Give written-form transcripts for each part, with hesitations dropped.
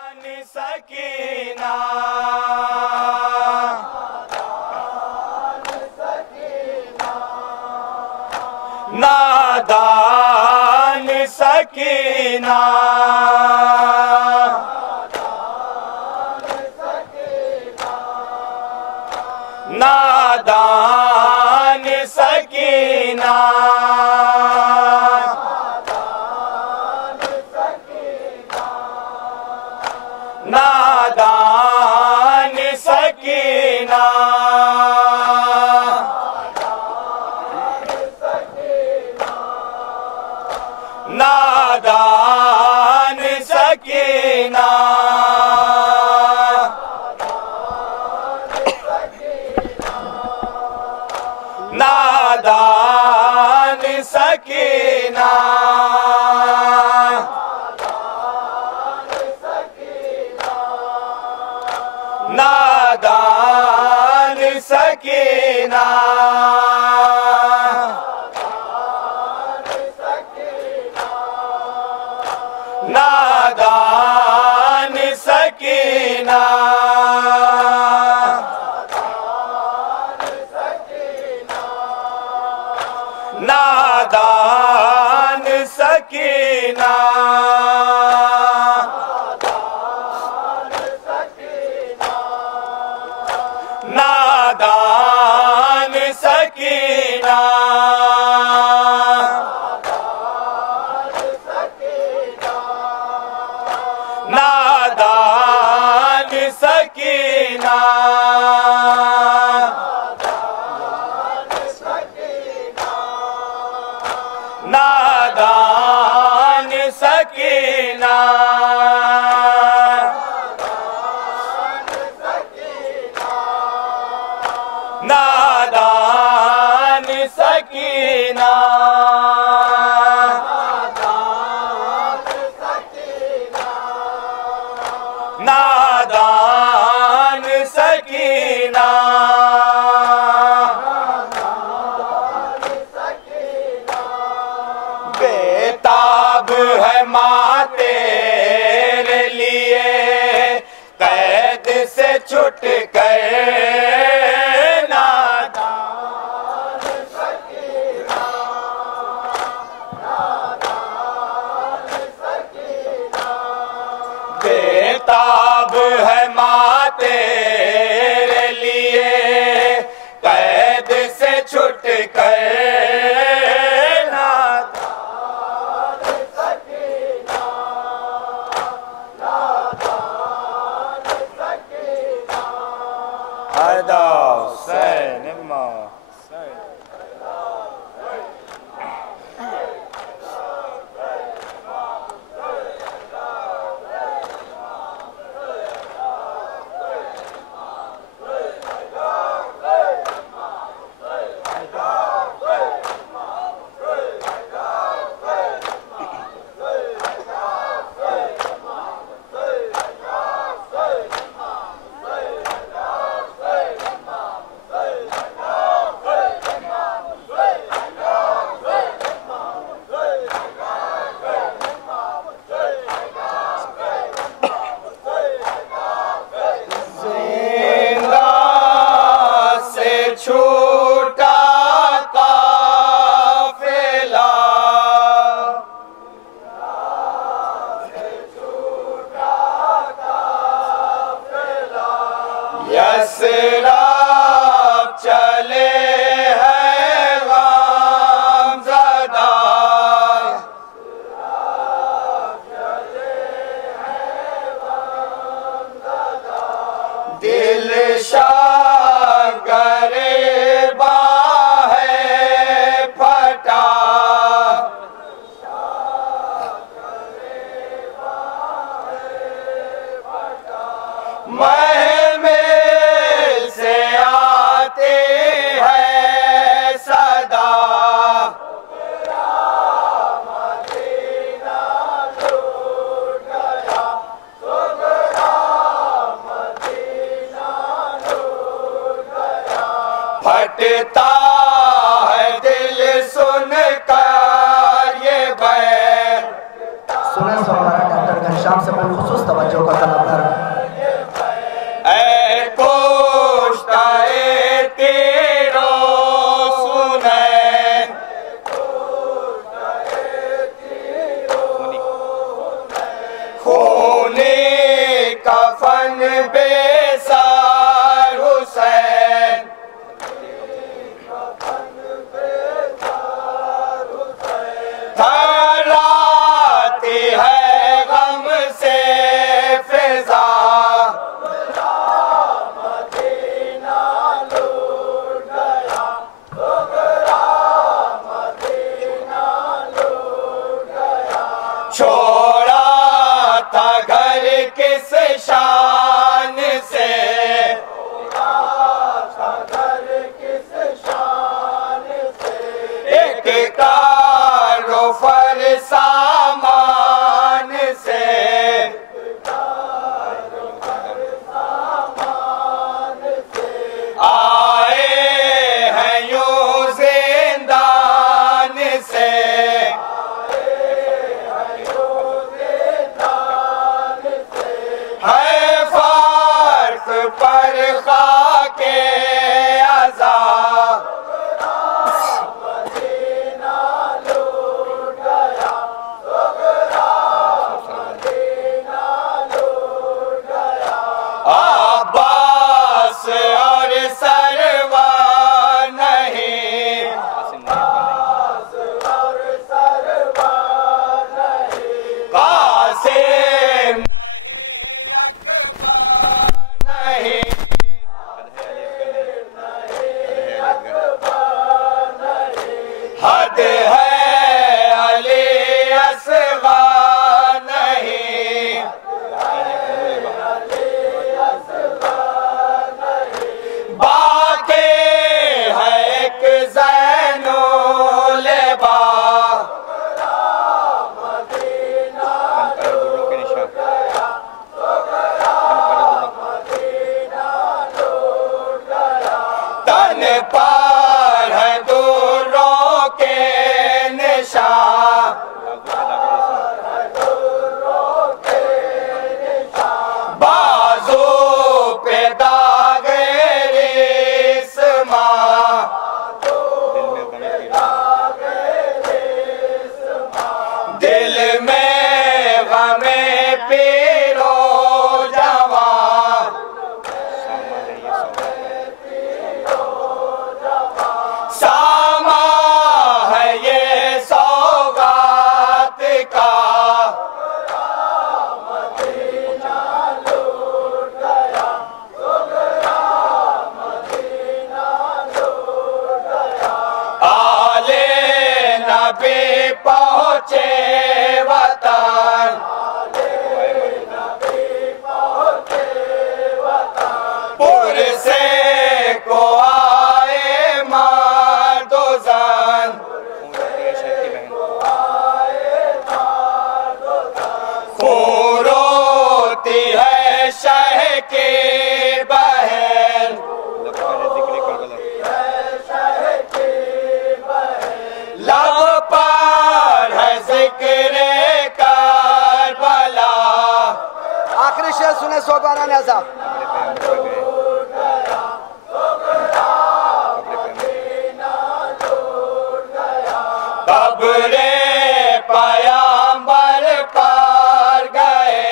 सकीना नादान सकीना नादान सकीना नादान सकीना नादान सकीना नादान सकीना नादान सकीना नादान सकीना नादान सकीना नादान सकीना नादान सकीना नादान सकीना नादान सकीना नादान सकीना बेताब है माँ तेरे लिए कैद से छुट कर बेताब है माँ तेरे लिए कैद से छुट कर नादान सकीना नादान सकीना अदा हुसैन माँ छूटा काफिला छूटा काफिला यसराब चले हैं गमज़दा दिल गरीबा है फटा महमिल से आते हैं सदा मदीना लूट गया मदीना लूट गया फटता है दिल सुन कर ये बैर। सुने सवाल डॉक्टर घनश्याम से बिलखुसूस तवज्जो तवज्जो का तलब कर। छोड़ा था घर किस शान से, एक कारोफर सामान से, आए हैं यूं जिंदान से, है फार्क पर खाके आज़ा, अब्बास और सरवा नहीं, कासिम नहीं, हद है अली असगा नहीं, बाकी है एक ज़ैनो लेबा, तन पर है दूरों के निशान, बाजू पे दागे रेशमा, दिल में गमे पीरो जवान, सामा है ये सौगात का, आले नबी पहुँचे वतन, पुरसे को आए मर्दोज़न, खून रोती है शह की बहन, लब पर है जिक्र करबला, आखिरी शेर सुने सोबाना नेज़ा। कब्रे पयंबर पर गए,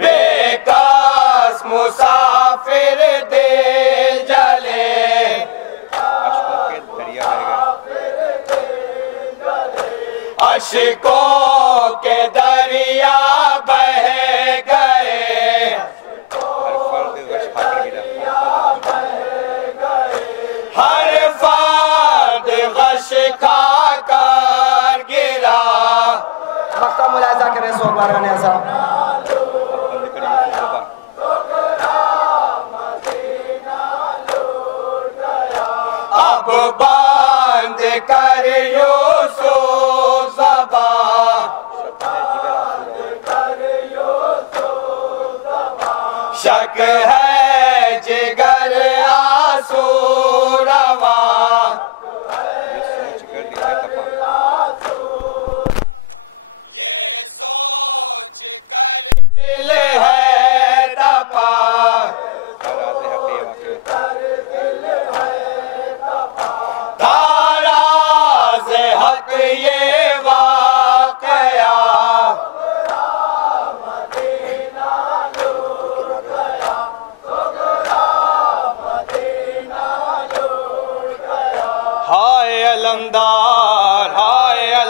बेकस मुसाफिर दिल जले, अशकों के दरिया बह गए, हर फर्द गश खाकर गिरा, मक्ता मुलाहिजा करें सोबाना नेज़ा। अब बंद कर यूसुफ ज़बान, शक है जिगर आंसू रवा,